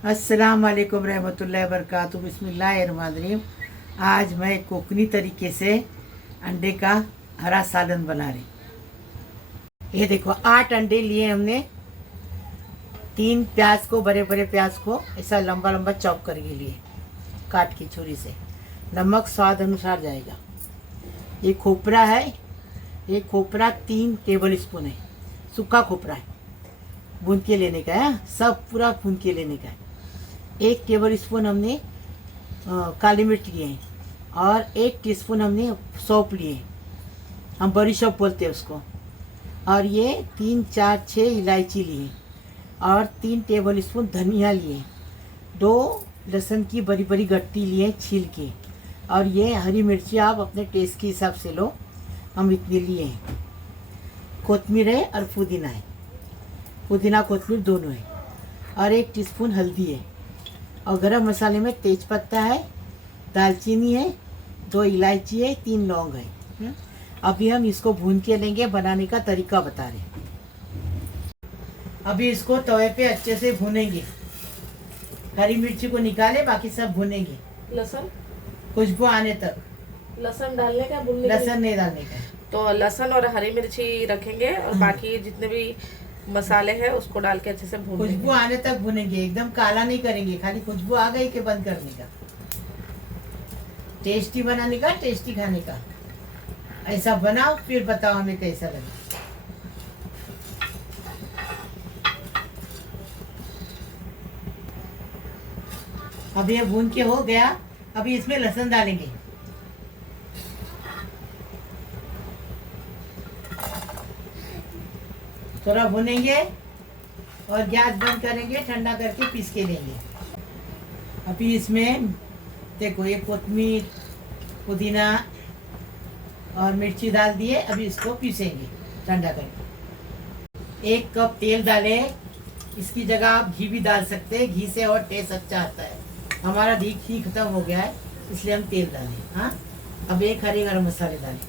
अस्सलाम वालेकुम रहमतुल्लाहि व बरकातुहू। बिस्मिल्लाहिर्रहमानिर्रहीम। आज मैं कोकनी तरीके से अंडे का हरा सालन बना रही। ये देखो 8 अंडे लिए हमने। 3 प्याज को, बड़े बड़े प्याज को ऐसा लंबा लंबा चॉप करके लिए, काट की छुरी से। नमक स्वाद अनुसार जाएगा। ये खोपरा है, ये खोपरा 3 टेबल स्पून है। सूखा खोपरा है, भून के लेने का है, सब पूरा भून के लेने का है। 1 टेबल स्पून हमने काली मिर्च लिए हैं और 1 टीस्पून हमने सौंफ लिए, हम बड़ी सौंफ बोलते हैं उसको। और ये 3, 4, 6 इलायची लिए और 3 टेबल स्पून धनिया लिए। 2 लहसुन की बड़ी बड़ी गट्टी लिए छील के। और ये हरी मिर्ची आप अपने टेस्ट के हिसाब से लो, हम इतने लिए हैं। कोतमीर है और पुदीना है, पुदीना कोतमीर दोनों है। और 1 टीस्पून हल्दी है। और गरम मसाले में तेज पत्ता है, दालचीनी है, 2 इलायची है, 3 लौंग है। अभी हम इसको भून के लेंगे। बनाने का तरीका बता रहे। अभी इसको तवे पे अच्छे से भूनेंगे। हरी मिर्ची को निकाले, बाकी सब भूनेंगे लहसुन खुशबू आने तक। लहसुन डालने का, भूनने का? लहसुन नहीं डालने का। तो लहसुन और हरी मिर्ची रखेंगे और बाकी जितने भी मसाले हैं उसको डाल के अच्छे से भून लेंगे। खुशबू आने तक भूनेंगे, एकदम काला नहीं करेंगे। खाली खुशबू आ गई कि बंद करने का। टेस्टी बनाने का, टेस्टी खाने का। ऐसा बनाओ, फिर बताओ हमें कैसा लगे। अब ये भून के हो गया। अभी इसमें लहसुन डालेंगे। थोड़ा भुनेंगे और गैस बंद करेंगे, ठंडा करके पीस के लेंगे। अभी इसमें देखो ये कोतमीर, पुदीना और मिर्ची डाल दिए। अभी इसको पीसेंगे ठंडा करके। 1 कप तेल डाले। इसकी जगह आप घी भी डाल सकते हैं, घी से और टेस्ट अच्छा आता है। हमारा घी खत्म हो गया है, इसलिए हम तेल डालें। हाँ, अब 1 हरे गरम मसाले डालें।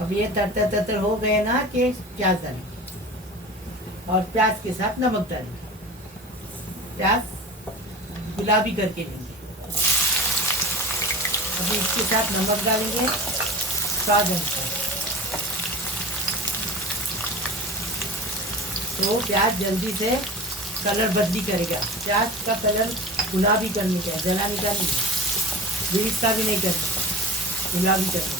अब ये तर हो गए ना कि प्याज डालेंगे और प्याज के साथ नमक डालेंगे। प्याज गुलाबी करके लेंगे। अभी इसके साथ नमक डालेंगे स्वाद अनुसार। तो प्याज जल्दी से कलर बदली करेगा। प्याज का कलर गुलाबी करने का है, जलाने का नहीं, बीच का भी नहीं करना, गुलाबी करने का।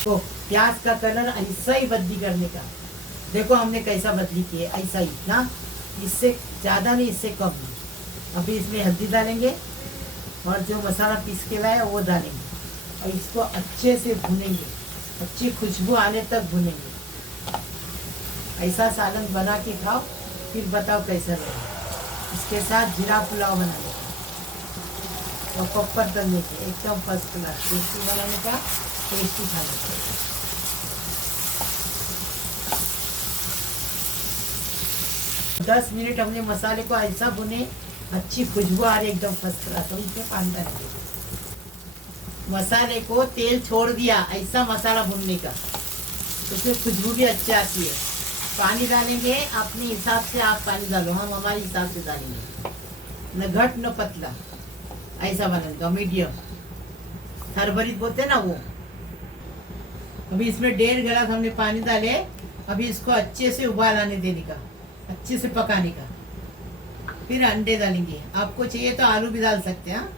तो प्याज का कलर ऐसा ही बदली करने का। देखो हमने कैसा बदली की है, ऐसा ही ना, इससे ज़्यादा नहीं, इससे कम नहीं। अभी इसमें हल्दी डालेंगे और जो मसाला पीस के लाया वो डालेंगे और इसको अच्छे से भूनेंगे, अच्छी खुशबू आने तक भूनेंगे। ऐसा सालन बना के खाओ, फिर बताओ कैसा लगे। इसके साथ जीरा पुलाव बनाने का और पप्पर तलने के, एकदम फर्स्ट क्लास टेस्टी बनाने का, टेस्टी खाने का। 10 मिनट हमने मसाले को ऐसा भुने, अच्छी खुशबू आ रही, एकदम फर्स्ट क्लास। और इसमें पानी डालेंगे। मसाले को तेल छोड़ दिया, ऐसा मसाला भुनने का, तो उसमें खुशबू भी अच्छी आती है। पानी डालेंगे अपने हिसाब से, आप पानी डालो, हम हमारे हिसाब से डालेंगे, न घट न पतला, ऐसा बनेगा मीडियम। हरभरीत बोलते ना वो। अभी इसमें 1.5 गिलास हमने पानी डाले। अभी इसको अच्छे से उबाल आने देने का, अच्छे से पकाने का। फिर अंडे डालेंगे। आपको चाहिए तो आलू भी डाल सकते हैं,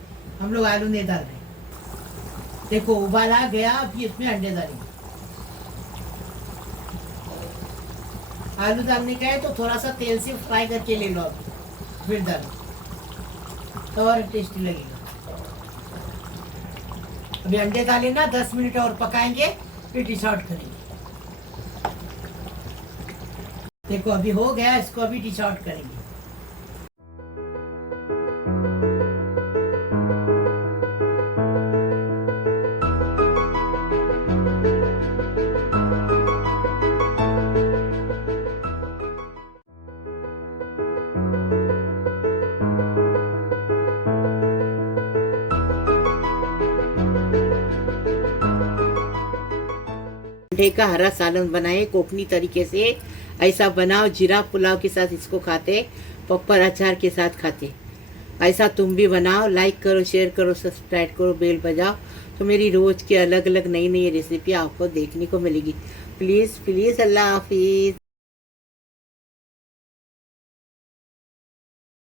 हम लोग आलू नहीं डाल रहे। देखो उबाल आ गया, अभी इसमें अंडे डालेंगे। आलू डालने का है तो थोड़ा सा तेल से फ्राई करके ले लो, फिर डालो तो और टेस्टी लगेगा। अभी अंडे डाले ना, 10 मिनट और पकाएंगे, फिर डिश आउट करेंगे। देखो अभी हो गया, इसको अभी डिश आउट करेंगे। अंडे का हरा सालन बनाए कोकनी तरीके से। ऐसा बनाओ, जीरा पुलाव के साथ इसको खाते, पप्पर अचार के साथ खाते। ऐसा तुम भी बनाओ। लाइक करो, शेयर करो, सब्सक्राइब करो, बेल बजाओ, तो मेरी रोज़ की अलग अलग नई नई रेसिपी आपको देखने को मिलेगी। प्लीज़ प्लीज़, अल्लाह हाफिज़।